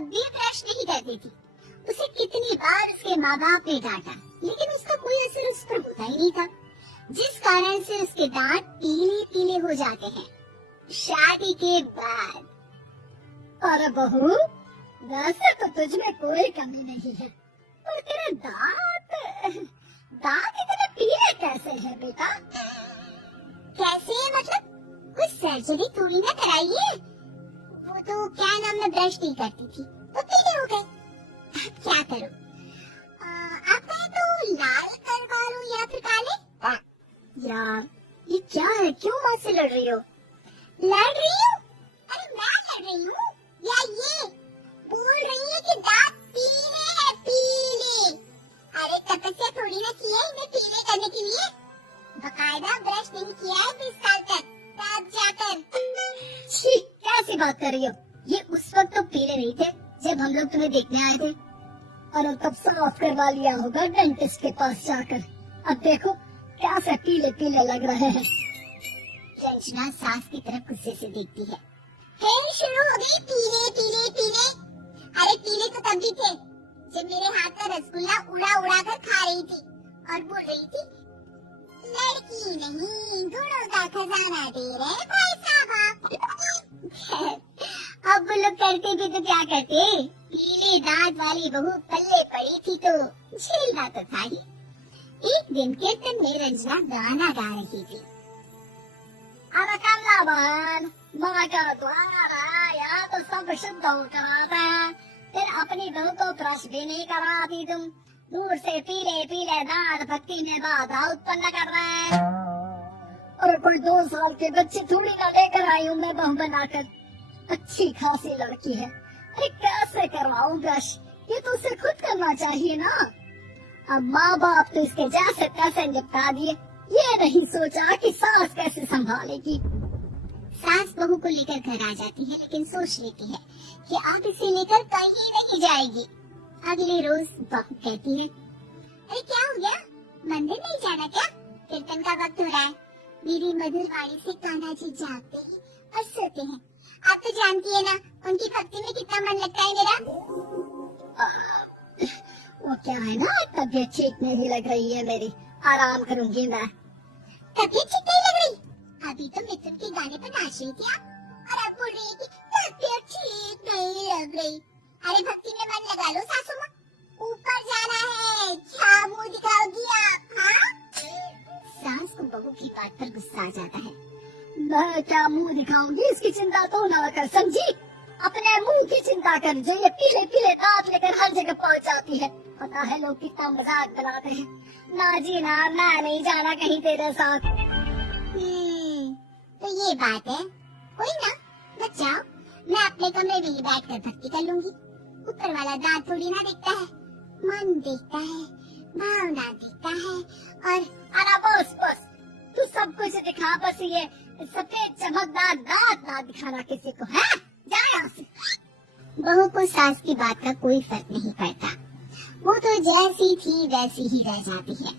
तब भी ब्रश नहीं करती थी। उसे कितनी बार उसके माँ बाप ने डांटा, लेकिन उसका कोई असर उस पर होता ही नहीं था, जिस कारण से उसके दांत पीले पीले हो जाते हैं। शादी के बाद। अरे बहू, वैसे तो तुझ में कोई कमी नहीं है, पर तेरे दांत इतने पीले कैसे हैं बेटा? कैसे मतलब? कुछ सर्जरी थोड़ी ना कराई है। वो तो क्या नाम में ब्रश नहीं करती थी तो पीले हो गए। अब क्या करूं? आप कहें तो लाल करवा लूं या फिर काले? यार ये क्या है, क्यों माँ से लड़ रही हो? लड़ रही हूँ? अरे मैं लड़ रही हूँ या ये बोल रही है कि दांत पीले हैं, पीले। अरे तपस्या थोड़ी ना की है इन्हें पीले करने के लिए। बकायदा ब्रश नहीं किया है 20 साल तक, तब जाकर। छी, कैसी बात कर रही हो? ये उस वक्त तो पीले नहीं थे जब हम लोग तुम्हें देखने आए थे। अरे तब साफ करवा लिया होगा डेंटिस्ट के पास जाकर। अब देखो कैसे पीले पीले लग रहे हैं। रंजना सास की तरफ गुस्से से देखती है। फिर शुरू हो गई पीले पीले पीले। अरे पीले तो तब भी थे जब मेरे हाथ का रसगुल्ला उड़ा उड़ा कर खा रही थी और बोल रही थी, लड़की नहीं गुणों का खजाना दे रहे भाई साहब। अब वो लोग करते भी तो क्या करते, पीले दांत वाली बहू पल्ले पड़ी थी तो झेलना तो था ही। एक दिन कीर्तन में रंजना गाना गा रही थी। अरे कमलावन, माँ का द्वार आया तो सब शुद्ध कराता, फिर अपनी बहू को ब्रश भी नहीं कराती तुम। दूर से पीले पीले दांत भक्ति में बाधा उत्पन्न कर रहे हैं। और कोई 2 साल के बच्चे थोड़ी ना लेकर आई हूँ मैं बहू बनाकर। अच्छी खासी लड़की है, अरे कैसे करवाऊं ब्रश? ये तो उसे खुद करना चाहिए ना। अब माँ बाप तो इसके जैसे तैसे निपटा दिए, ये नहीं सोचा कि सास कैसे संभालेगी। सास बहू को लेकर घर आ जाती है, लेकिन सोच लेती है कि अब इसे लेकर कहीं नहीं जाएगी। अगले रोज बहू कहती है, अरे क्या हो गया, मंदिर नहीं जाना क्या? कीर्तन का वक्त हो रहा है। मेरी मधुर वाणी से कान्हा जी जागते ही और सोते हैं। आप तो जानती है ना उनकी भक्ति में कितना मन लगता है मेरा। वो क्या है ना, तबीयत ठीक नहीं लग रही है मेरी, आराम करूंगी मैं। तबीयत ठीक नहीं लग रही? अभी तो मिथुन के गाने पर नाच रही थी आप, और अब बोल रही है कि तबीयत ठीक नहीं लग रही। अरे भक्ति में मन लगा लो सासू माँ, ऊपर जाना है, क्या मुँह दिखाओगी आप? हाँ? सास को बहू की बात पर गुस्सा आ जाता है। मैं क्या मुंह दिखाऊंगी, इसकी चिंता तो ना कर, समझी? अपने मुंह की चिंता कर, जो ये पीले पीले दांत लेकर हर जगह पहुंच जाती है। पता है लोग कितना मजाक बनाते हैं। ना जी ना, मैं नहीं जाना कहीं तेरे साथ। तो ये बात है, कोई ना, मत जाओ, मैं अपने कमरे में ही बैठ कर भक्ति कर लूंगी। ऊपर वाला दांत थोड़ी ना देखता है, मन देखता है, भावना देखता है। और अरे बस बस, तू सब कुछ दिखा, बस ये सफेद चमकदार दांत ना दिखाना किसी को, है? जा यहाँ से। बहू को सास की बात का कोई फर्क नहीं पड़ता, वो तो जैसी थी वैसी ही रह जाती है।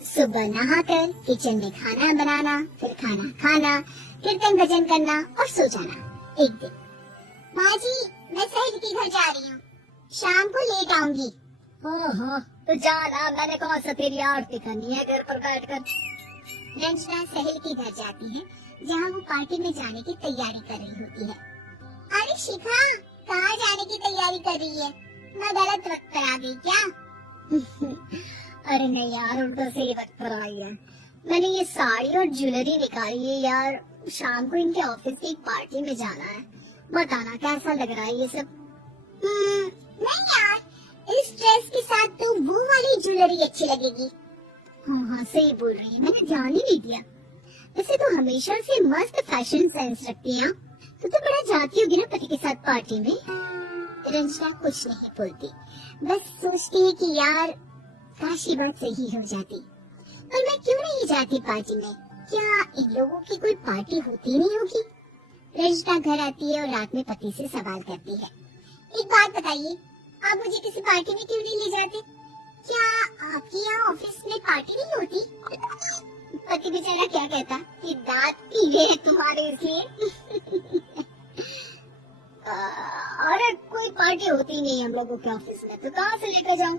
सुबह नहाकर किचन में खाना बनाना, फिर खाना खाना, कीर्तन भजन करना और सो जाना। एक दिन, माँ जी मैं सहेली के घर जा रही हूँ, शाम को लेट आऊंगी। हाँ, तो जाना, मैंने कौन सा तेरी आरती करनी है घर पर बैठकर। रंजना सहेली के घर जाती है, जहाँ वो पार्टी में जाने की तैयारी कर रही होती है। अरे शिखा, कहाँ जाने की तैयारी कर रही है? मैं गलत वक्त पर आ गई क्या? अरे नहीं यार, उल्टा सही वक्त पर आई है। मैंने ये साड़ी और ज्वेलरी निकाली है यार, शाम को इनके ऑफिस की एक पार्टी में जाना है। बताना कैसा लग रहा है ये सब? नहीं यार, इस ड्रेस के साथ तो वो वाली ज्वेलरी अच्छी लगेगी। हाँ, सही बोल रही है, मैंने ध्यान ही नहीं दिया। वैसे तो हमेशा से मस्त फैशन सेंस रखती है, तो बड़ा जाती होगी ना पति के साथ पार्टी में। रंजना कुछ नहीं बोलती, बस सोचती है कि यार काश ये बात सही हो जाती, पर मैं क्यों नहीं जाती पार्टी में? क्या इन लोगों की कोई पार्टी होती नहीं होगी? रंजना घर आती है और रात में पति से सवाल करती है, एक बात बताइए, आप मुझे किसी पार्टी में क्यों नहीं ले जाते? क्या आपके यहाँ ऑफिस में पार्टी नहीं होती? पति बेचारा क्या कहता कि दांत पीले हैं तुम्हारे इसलिए। अरे कोई कोई पार्टी होती नहीं हम लोगों के ऑफिस में, तो कहाँ से लेकर जाऊं?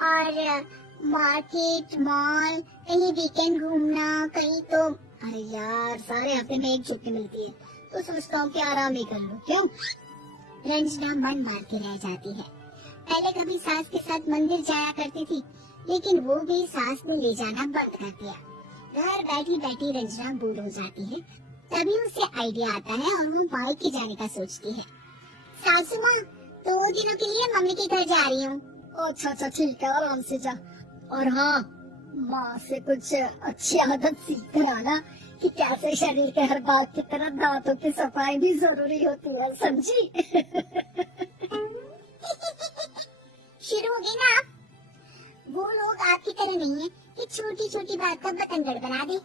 और मार्केट, मॉल, कहीं वीकेंड घूमना, कहीं तो अरे यार, सारे हफ्ते में एक छुट्टी मिलती है, तो सोचता हूँ कि आराम ही कर लूं। क्यों? रंजना मन मार के रह जाती है। पहले कभी सास के साथ मंदिर जाया करती थी, लेकिन वो भी सास ने ले जाना बंद कर दिया। घर बैठी बैठी रंजना बोर हो जाती है। तभी उसे आइडिया आता है और वो मायके जाने का सोचती है। सासू माँ, 2 दिनों के लिए मम्मी के घर जा रही हूँ। अच्छा अच्छा ठीक है, आराम से जा। और हाँ, माँ से कुछ अच्छी आदत सीख कर आना कि कैसे शरीर के हर भाग की तरह दांतों की सफाई भी जरूरी होती है, समझी? शुरू हो गई ना आप? वो लोग आपकी तरह नहीं है कि छोटी छोटी बात का बतंगड़ बना दे।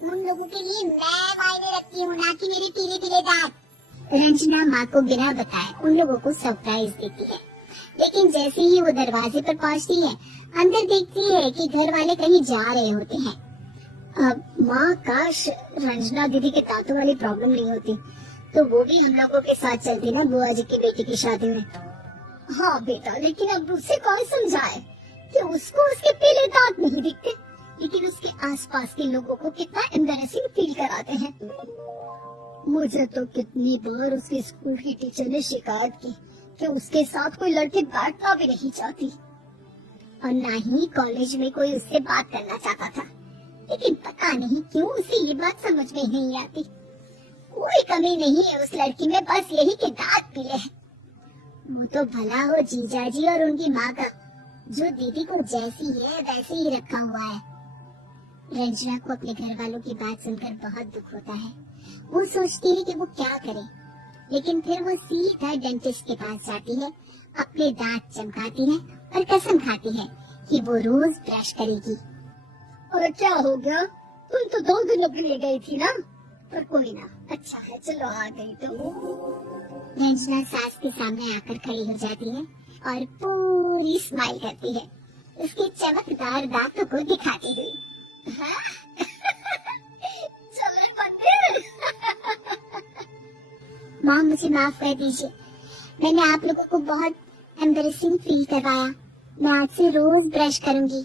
उन लोगों के लिए मैं मायने रखती हूँ, ना कि मेरे पीले पीले दांत। रंजना माँ को बिना बताए उन लोगों को सरप्राइज देती है, लेकिन जैसे ही वो दरवाजे पर पहुँचती है, अंदर देखती है कि घर वाले कहीं जा रहे होते हैं। अब माँ, काश रंजना दीदी के दांतों वाली प्रॉब्लम नहीं होती, तो वो भी हम लोगों के साथ चलती ना बुआ जी की बेटी की शादी में। हाँ बेटा, लेकिन अब उसे कौन समझाए कि उसको उसके पीले दांत नहीं दिखते, लेकिन उसके आसपास के लोगों को कितना एम्बैरेसिंग फील कराते हैं। मुझे तो कितनी बार उसके स्कूल की टीचर ने शिकायत की कि उसके साथ कोई लड़की बैठना भी नहीं चाहती, और ना ही कॉलेज में कोई उससे बात करना चाहता था। लेकिन पता नहीं क्यों उसे ये बात समझ में नहीं आती। कोई कमी नहीं है उस लड़की में, बस यही कि दांत पीले हैं। वो तो भला हो जीजा जी और उनकी माँ का, जो दीदी को जैसी है वैसे ही रखा हुआ है। रंजना को अपने घर वालों की बात सुनकर बहुत दुख होता है। वो सोचती है कि वो क्या करे, लेकिन फिर वो सीधा डेंटिस्ट के पास जाती है, अपने दांत चमकाती है और कसम खाती है कि वो रोज ब्रश करेगी। और क्या हो गया? तुम तो 2 दिनों के लिए गई थी ना, पर कोई ना, अच्छा है, चलो आ गई तो। रंजना सास के सामने आकर खड़ी हो जाती है और पूरी स्माइल करती है, उसके चमकदार दांतों को दिखाती हुई। हाँ? चले मंदिर। माँ, मुझे माफ कर दीजिए, मैंने आप लोगों को बहुत एम्बैरेसिंग फील करवाया। मैं आज से रोज ब्रश करूंगी।